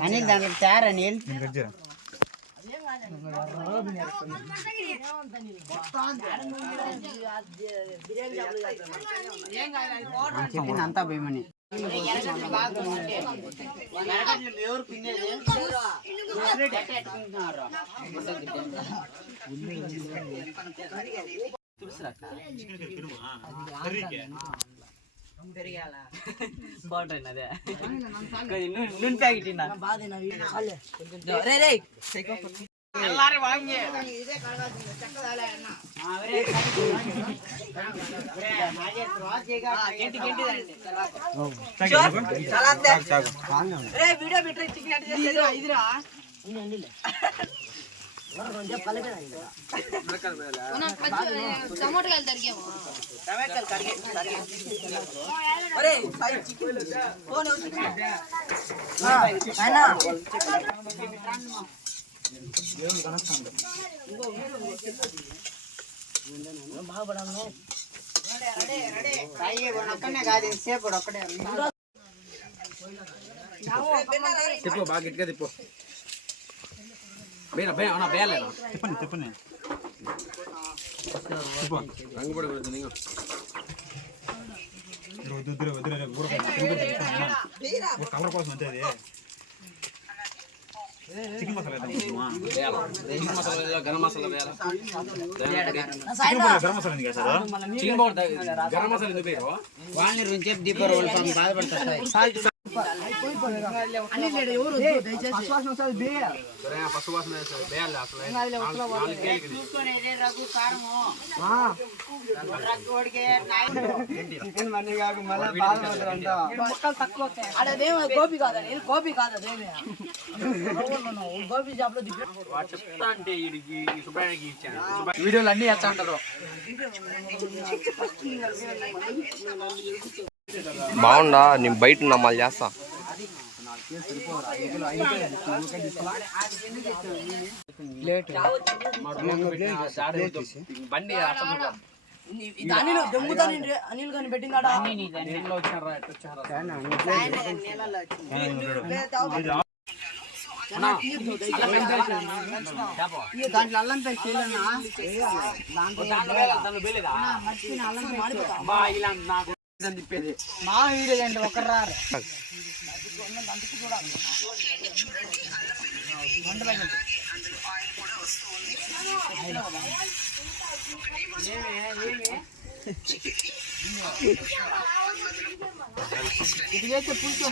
అనిల్ దాంట్లో తయారు అనిల్ చెప్పింది అంతా భయమని ఎవరు పిన్నేది నూనె ప్యాకెట్ తిప్పు బాగా గట్టిగా తిప్పు బేల బే అన్న బేలేనా తిప్పండి తిప్పండి తిప్పు రంగు పడకూడదు నీకు కవర్ కోసం అంతే అది చికెన్ మసాలా చికెన్ మసాలా గరం మసాలా వేయాలా గరం మసాలా ఎందుకు వేస్తారు చికెన్ పౌడర్ గరం మసాలా ఎందుకు వేయరు వాళ్ళని రుంచేపు దీపారు వాళ్ళు బాధపడతారు గోపి కాదా గోపి కాదా గోపి షాప్ లో చెప్తా అంటే వీడియోలు అన్ని వేస్తా అంటారు బాగుండా నేను బయట నమ్మాలి చేస్తా బండి అనిల్ గాని పెట్టిందా దాంట్లో అల్లం పేరు చేయలేనా తిప్పేది మా వీడియో అంటే ఒకరు రారు ఇది చేస్తే పులుసు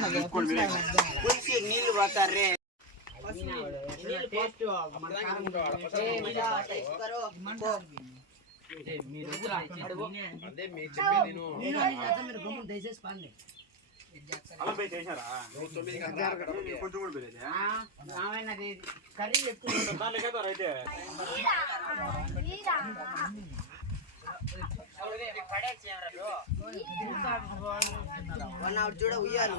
నీళ్ళు పోతారే దయచేసి పండి కర్రీ చూడ ఉయ్యాలి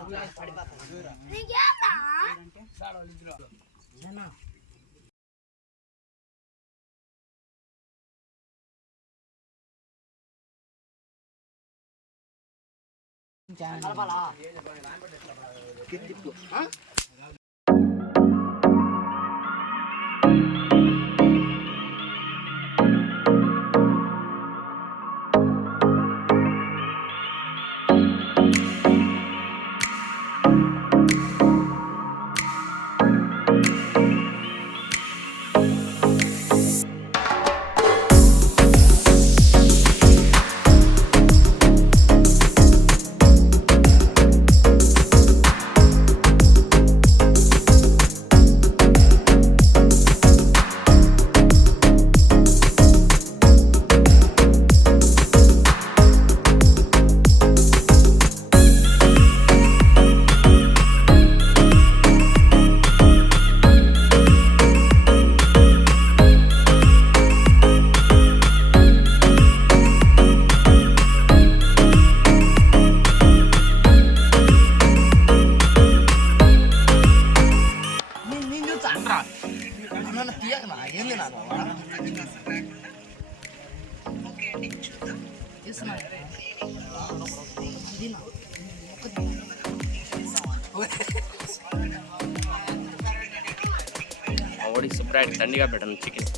సుబ్రాయిడ్ దండిగా పెట్టాను చికెన్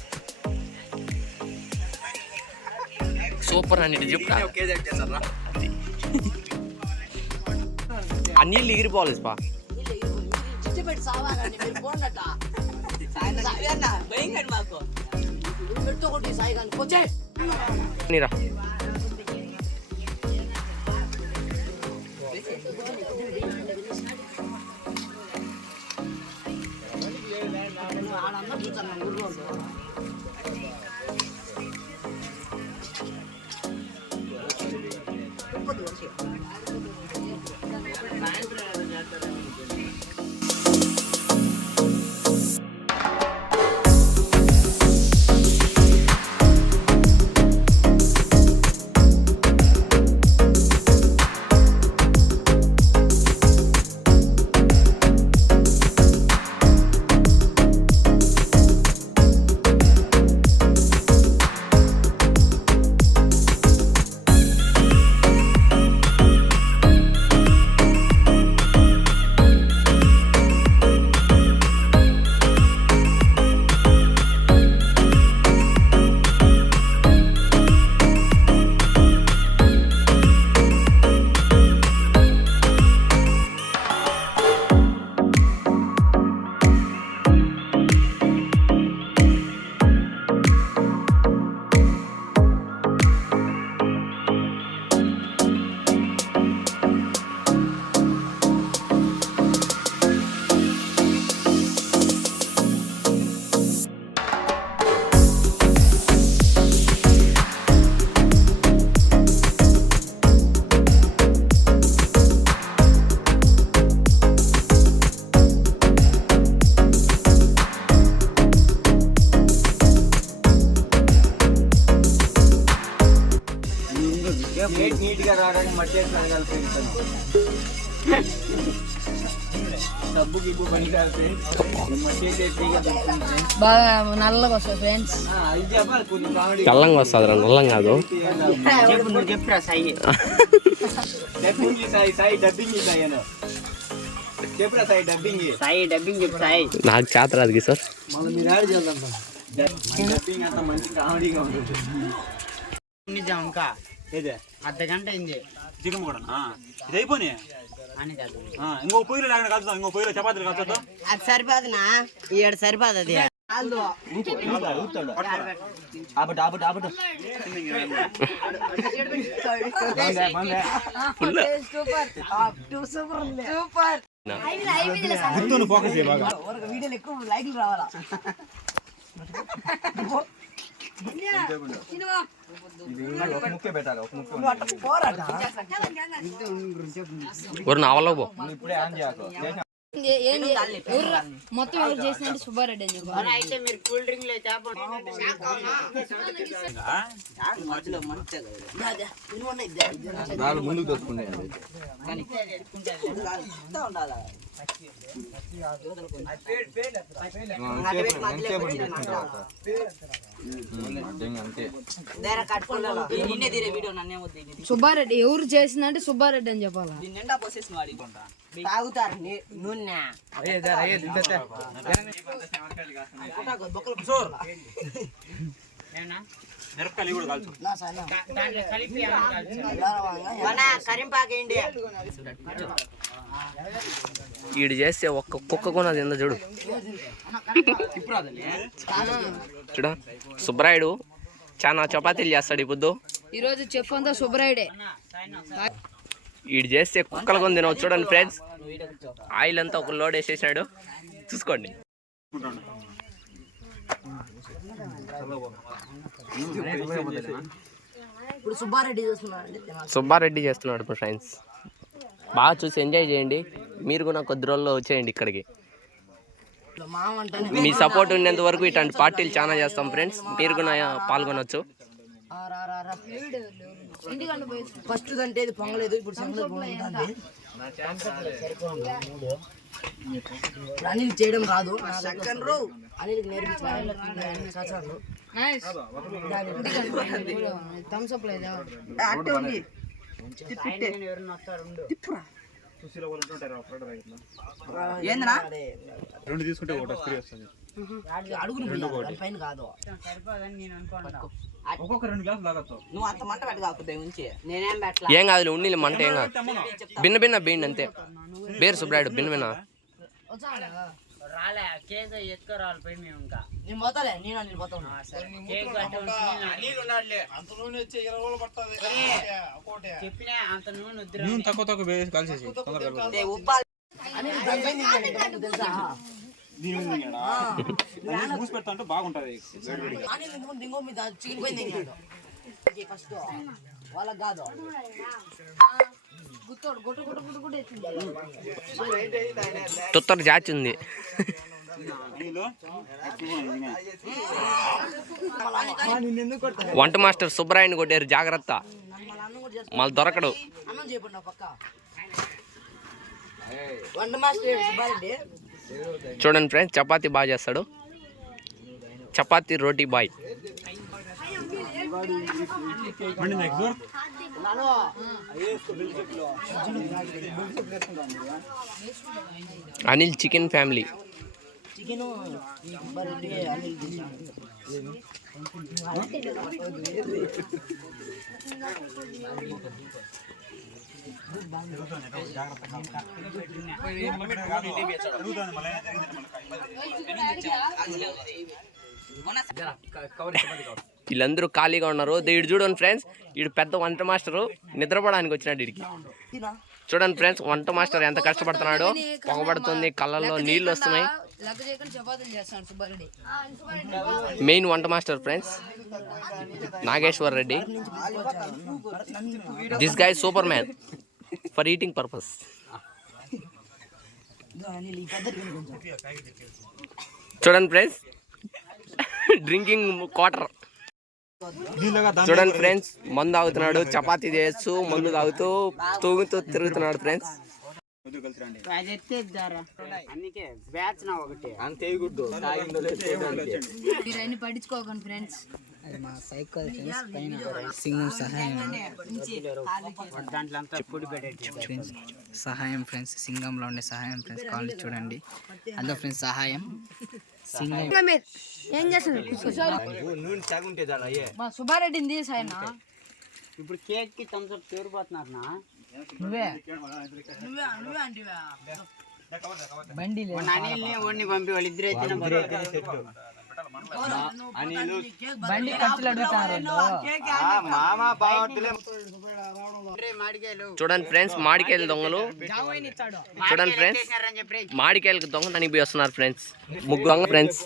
సూపర్ అని చెప్తా ఆ నీళ్ళు ఎగిరిపోవాలి స్పా చిట్టి పెట్టి సావాలండి మీరు పోండట మాకు పెట్టుకోటి సాయి కానీ వచ్చే నీరా ఆడందరూ చూస్తాను ఊర్లో నీట్ గా రావడానికి మట్టి డబ్బు గిబ్బు పని కాదు బాగా నల్లగా వస్తాయి ఫ్రెండ్స్ తెల్లంగా వస్తుంది రా నల్లం కాదు నువ్వు చెప్పురా సాయి డబ్బింగ్ సాయి డబ్బింగ్ సాయి అను చెప్పురా సాయి డబ్బింగ్ చెప్పు సాయి నాకు చేత రాదు సార్ మళ్ళీ మీరు యాడ్ చేద్దాం డబ్బింగ్ అంత మంచి కామెడీగా ఉంటుంది నిజం ఇంకా ఇదే అర్ధగంట అయింది చికెన్ కూడా ఇది అయిపోయి అని కాదు ఇంకో పొయ్యిలో లేకుండా కలుద్దాం ఇంకో పొయ్యిలో చపాతీలు కలుద్దాం అది సరిపోదునా ఏడు సరిపోదు అది ఫోకస్ వీడియోలు ఎక్కువ లైక్లు రావాలా ఒక నావల్లో పో మొత్తం ఎవరు చేసినట్టు సుబ్బారెడ్డి అని చెప్పారు. అయితే మీరు కూల్ డ్రింక్ ముందుకు తోసుకుంటే సుబ్బారెడ్డి ఎవరు చేసిందంటే సుబ్బారెడ్డి అని చెప్పాలా. తాగుతారు నూనె మిరపకాయలు కూడా కాల్చు కరింపాకేయండి ఈడు చేస్తే ఒక్క కుక్క కొనది ఎంత చూడు చూడ సుబ్రాయుడు చాలా చపాతీలు చేస్తాడు ఈ పొద్దు. ఈరోజు చెఫ్ అంతా సుబ్బారెడ్డి. ఈడు చేస్తే కుక్కలు కొని తినవచ్చు చూడండి ఫ్రెండ్స్. ఆయిల్ అంతా ఒక లోడ్ వేసేసాడు చూసుకోండి. ఇప్పుడు సుబ్బారెడ్డి చేస్తున్నాడు ఇప్పుడు ఫ్రెండ్స్. బాగా చూసి ఎంజాయ్ చేయండి. మీరు కూడా కొద్ది రోజుల్లో వచ్చేయండి ఇక్కడికి. మీ సపోర్ట్ ఉన్నంత వరకు ఇట్లాంటి పార్టీలు చాలా చేస్తాం ఫ్రెండ్స్. మీరు కూడా పాల్గొనవచ్చు. ఫస్ట్ కంటే ఇది పొంగలేదు, ఇప్పుడు అనిల్ చేయడం రాదు, అనిల్ నేర్పించారు. థమ్స్అప్ లేదా ఏంద్రా 2 తీసుకుంటే ఒకటి ఫ్రీ వస్తుంది. అడుగును పైన కాదు. సరిపోదని నేను అనుకుంటా. ఒక్కొక్క 2 గ్లాసులు తాగొచ్చు. నువ్వు అంత మంట పెట్టగాకపోతే ఉంచి నేనేం పెట్టలా. ఏం కాదు ఉన్నీళ్ళు మంట ఏం కాదు. భిన్న బీండి అంతే. బేరు సుబ్రాయుడు భిన్న రాలే కేక్ ఎత్తుకోరాలి పోయి మేము ఇంకా నేను పోతాలే, నేను అనిల్ పోతాను. కేక్ చెప్పినా అంత నూనె వద్దురా. నూనె తక్కువ వేసి కలిసేసి తొందరగా అనిల్ దానిపైన తిన్నాడు, తెలుసా? మూసి పెడతా అంటే బాగుంటది. అనిల్ ఇంకో మీద చికెన్ పైన తిన్నాడు ఫస్ట్, వాళ్ళకి కాదు. తొత్తర జాచి ఉంది. వంట మాస్టర్ సుబ్బరాయుని కొట్టారు, జాగ్రత్త మళ్ళీ దొరకడు. అన్నం చేయకుండా పక్క వంట మాస్టర్ సుబ్బారెడ్డి. చూడండి ఫ్రెండ్స్, చపాతీ బాగా చేస్తాడు. చపాతీ రోటీ boy. Anil chicken family. Chicken Subbareddy Anil వీళ్ళందరూ ఖాళీగా ఉన్నారు. వీడు చూడండి ఫ్రెండ్స్, వీడు పెద్ద వంట మాస్టరు, నిద్రపోవడానికి వచ్చినాడు వీడికి. చూడండి ఫ్రెండ్స్, వంట మాస్టర్ ఎంత కష్టపడుతున్నాడో. పొగబడుతుంది, కళ్ళల్లో నీళ్ళు వస్తున్నాయి. మెయిన్ వంట master friends Nageshwar Reddy. This guy superman for eating purpose. చూడండి ఫ్రెండ్స్, డ్రింకింగ్ క్వార్టర్. చూడండి ఫ్రెండ్స్, మందు తాగుతున్నాడు, చపాతీ చేయొచ్చు, మందు తాగుతూ తూగుతూ తిరుగుతున్నాడు ఫ్రెండ్స్. అందుకే బ్యాచ్ నా ఒకటి అంతే గుడ్డు మీరు అన్ని పట్టించుకోకండి ఫ్రెండ్స్. మా సైకిల్ పైన సింగం సహాయం దాంట్లో అంతా పొడి పెట్టేది సహాయం ఫ్రెండ్స్, సింగంలో ఉండే సహాయం ఫ్రెండ్స్, కాలేజ్ చూడండి. అదో ఫ్రెండ్స్ సహాయం సింగం. ఏం చేస్తున్నారు? మా సుబ్బారెడ్డిని సాయనా. ఇప్పుడు కేక్ కి థమ్స్అప్ పేరుపోతున్నారు. నువ్వే బండి అనిల్ని ఓడిని పంపి వాళ్ళిద్దరు అయితే బండి ఖర్చులు అడుగుతారు. చూడండి ఫ్రెండ్స్, మాడికాయలు దొంగలు. చూడండి ఫ్రెండ్స్, మాడికాయలకు దొంగతనానికి పోయి వస్తున్నారు ఫ్రెండ్స్. ముగ్గురు దొంగ ఫ్రెండ్స్.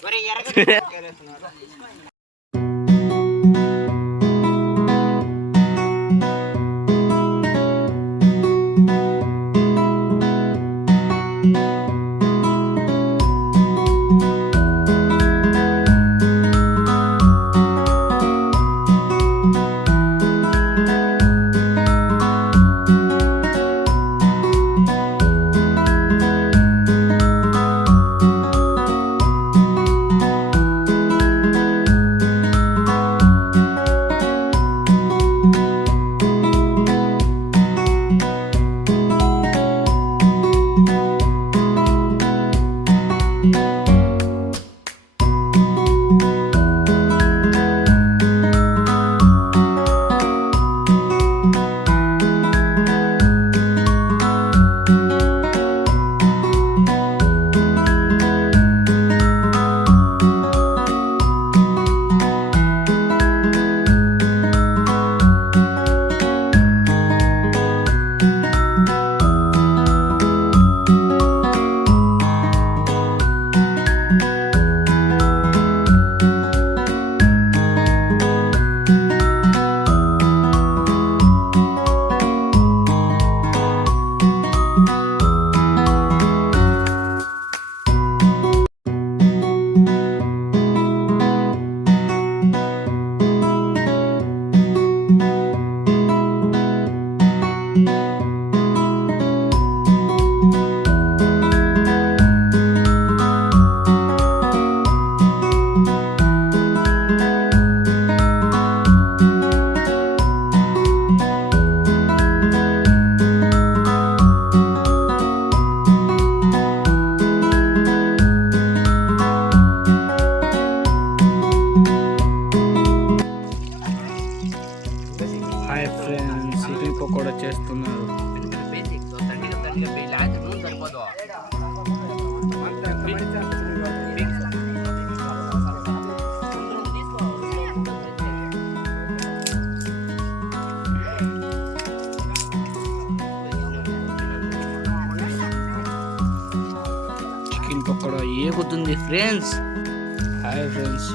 ఏకుతుంది ఫ్రెండ్స్. Hi friends.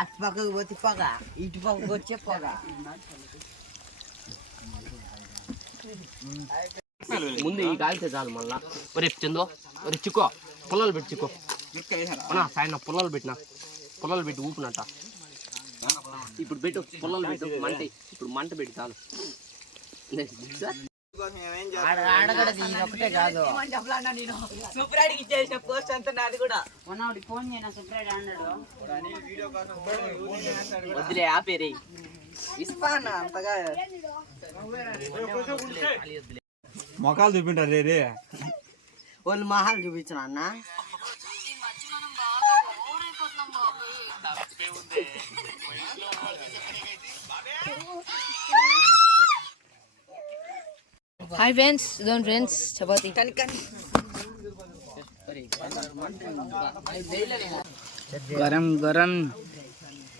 అటు పక్కకు పోతే పొగ, ఇటు పక్కకు వచ్చే పొగ. ముందు ఈ కాలితే చాలు మళ్ళా. రేపు చందో రేపు చిక్కో పుల్లలు పెట్టి చిక్కో సాయన పుల్లలు పెట్టినా పుల్లలు పెట్టి ఊపినట్ట. ఇప్పుడు పెట్టు పుల్లలు పెట్టు మంట. ఇప్పుడు మంట పెట్టి చాలు. ఆడగడది ఒకటే కాదు. సుప్రాడికి ఇచ్చేసిన పోస్ట్ అంతా నాది కూడా. ఫోన్ చేయనా సుప్రాడి అన్నాడు. వద్దులే ఆపేరే ఇస్తాను అంతగా మొఖాలు చూపింటారు రే వాళ్ళు మహాలు చూపించిన అన్న. హాయ్ ఫ్రెండ్స్, ఇదోండి ఫ్రెండ్స్ చపాతీ. గరం గరం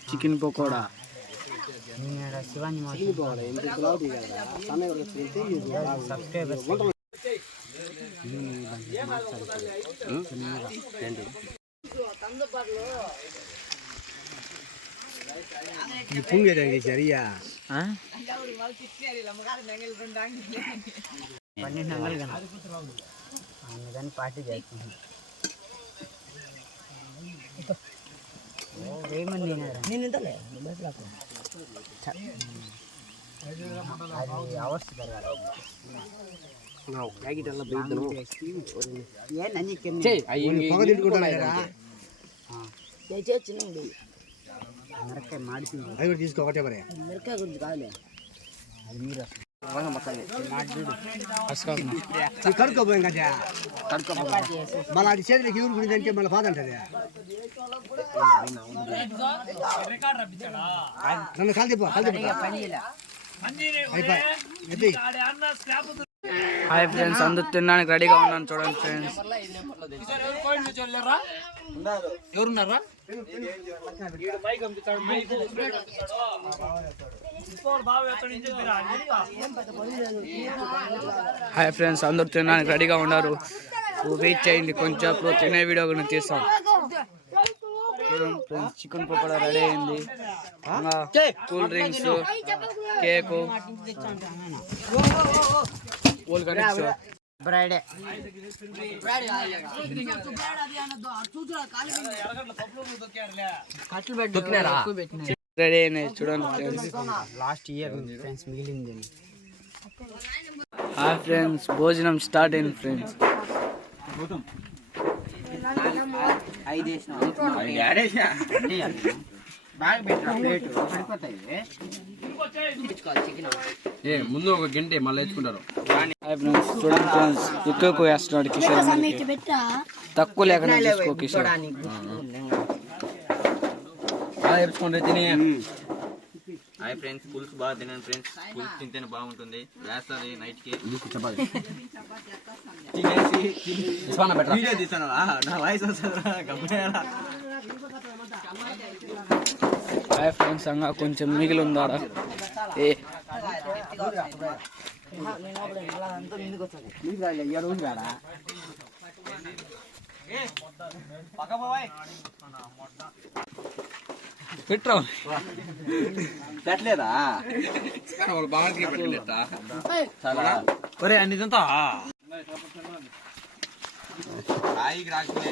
చికెన్ పకోడా. సరియా పార్టీ చేస్తుంది. నేను ఇంతలే మిరకాయ మాడిపోయింది. అది కూడా తీసుకో ఒకటే మరి. మిరకాయ గురించి కాదులే, అది మీరు కడుక్కోపోయి కదా మళ్ళీ అది చేతికి ఎవరు గురించి అంటే మళ్ళీ బాధ అంటది. నన్ను కాల్చిపో అయిపోయి. హాయ్ ఫ్రెండ్స్, అందరూ తినడానికి రెడీగా ఉన్నాను చూడండి ఫ్రెండ్స్. ఎవరున్నారా? హాయ్ ఫ్రెండ్స్, అందరూ తినడానికి రెడీగా ఉన్నారు. వెయిట్ చేయండి, కొంచెం తినే వీడియో కూడా తీస్తాం. చూడండి ఫ్రెండ్స్, చికెన్ పకోడా రెడీ అయింది. కూల్ డ్రింక్స్, కేకు, రెడీ అయినాయి చూడండి ఫ్రెండ్స్. లాస్ట్ ఇయర్ ఫ్రెండ్స్ మిగిలింది. హాయ్ ఫ్రెండ్స్, భోజనం స్టార్ట్ అయింది ఫ్రెండ్స్. ముందు ఒక గంటే మళ్ళీ వేసుకుంటారు. హాయ్ ఫ్రెండ్స్, చూడండి ఫ్రెండ్స్, ఎక్కువ వేస్తున్నాడు కిషోర్. తక్కువ లేకుండా తీసుకో కిషోర్. వేసుకుంటే తిని. హాయ్ ఫ్రెండ్స్, పులుసు బాగా తినండి ఫ్రెండ్స్. పులుసు తింటేనే బాగుంటుంది. వేస్తుంది నైట్కి. వీడియో తీస్తాను, నా వాయిస్ వస్తుంది. హాయ్ ఫ్రెండ్స్, అంగా కొంచెం మిగిలి ఉందా? పెట్టరా పెట్టలేదా? చాలా ఒరే అన్ని తింటా. రాయికి రాకపోతే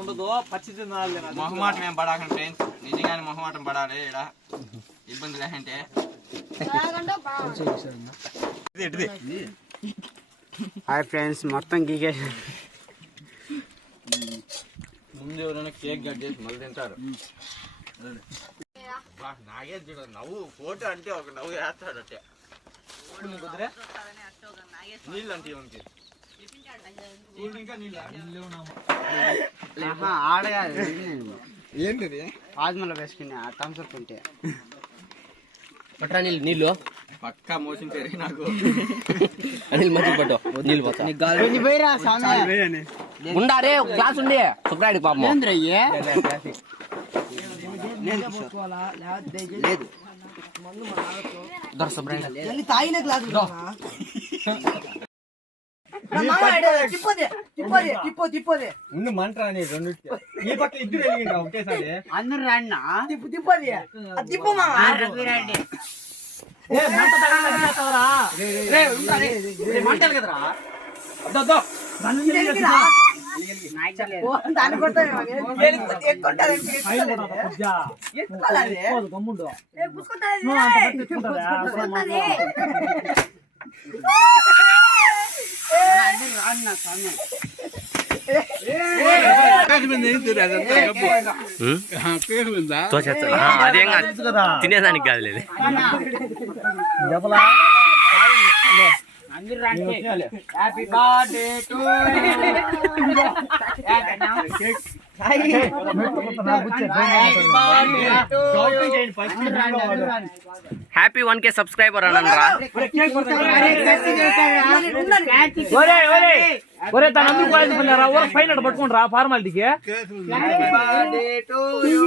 ఉండదు. పచ్చి తినాలి. మొహమాటం ఏం పడాకండి ఫ్రెండ్స్, నిజంగానే మొహమాటం పడాలి. ఇక్కడ ఇబ్బంది లేకంటే హాయ్ ఫ్రెండ్స్, మొత్తం గీకేసి ముందు ఎవరైనా కేక్ కట్ చేసి మళ్ళీ తింటారు. నాగే చూడ నవ్వు ఫోటో అంటే ఒక నవ్వు వేస్తాడు అంటే కుదిరే నీళ్ళు అంటే ఇవనికి ఆడగాదు ఏంటి ఆజ్మలో వేసుకుని థమ్స్అప్ ఉంటే పట్రా నీళ్ళు పక్కా మోసం పేరు నాకు అనిల్ మధ్య పట్టు నీళ్ళు పోతా పోయిరా స్వామి ఉండారే క్లాస్ ఉండే సుబ్రాయుడికి పాపం ఏంద్రయ్యే లేదు దొర సుబ్రాయుడు తాగిన క్లాస్ తిప్పదే ముందు మంటరా నీ రెండుకి ఈ పక్క ఇద్దరు వెళ్ళిండ్రా ఒకేసారి అందరూ రాండి తిప్పది తిప్పు రండి మంటలు కదరా దాన్ని అదేం కాదు తినేదానికి కాదు లేదు happy birthday to happy 1K subscriber అనరా పైన పట్టుకుంటారా ఫార్మాలిటీకి happy birthday to you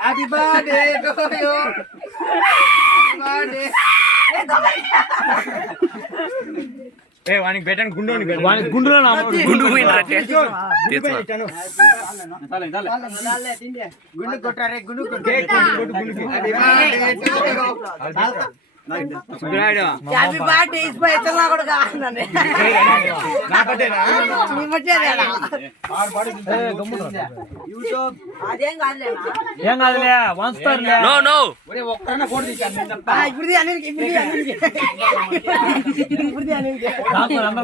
happy birthday వానికి పెట్టండి గుండు గుండు పోయినరా గుండు కొట్టారే గుండు హ్యాపీ బర్త్డే ఇస్మా ఎచ్చలా కొడుకా అన్నానే నీ బర్త్డే యూట్యూబ్ అదేం కాదులేనా ఏం కాదులే వన్ స్టార్ నో నో ఒక్కరన్నా ఫోటో తీశాను ఇప్పుడు అనిల్కి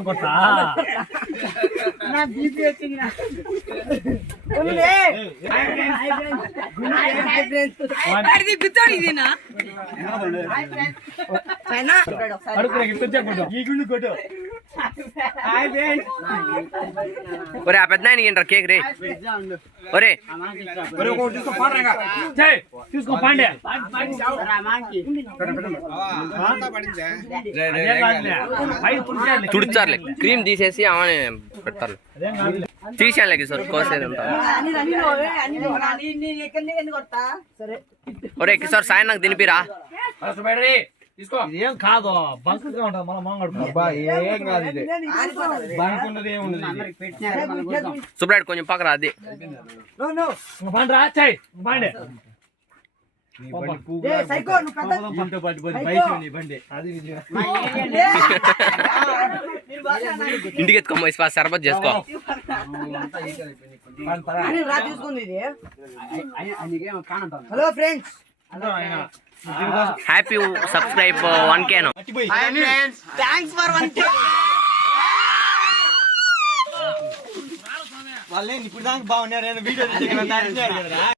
కొట్టా నా బీపీ వచ్చింది ఒరే ఆ పెద్ద ఆయన కేక్ రే ఒరే తీసుకో పాండే తుడిచారులే క్రీమ్ తీసేసి ఆమె పెడతారు తీసానులే సార్ కోసేది ఉంటారు ఒరే కిషోర్ సాయం నాకు తినిపిరా ఏం కాదు బంక్ గా ఉంటుంది మన మంగడు ఏం కాదు ఇది బాగున్నది ఏమున్నది సుబ్రాయుడు కొంచెం పక్కరా అది పండ్రా చాయ్ పాండే ఇంటికి ఎత్తుకోమో ఇస్పా సర్బత్ చేసుకో hello friends happy subscribe 1K thanks for 1K వాళ్ళే ఇప్పుడు దాకా బాగున్నారు వీడియో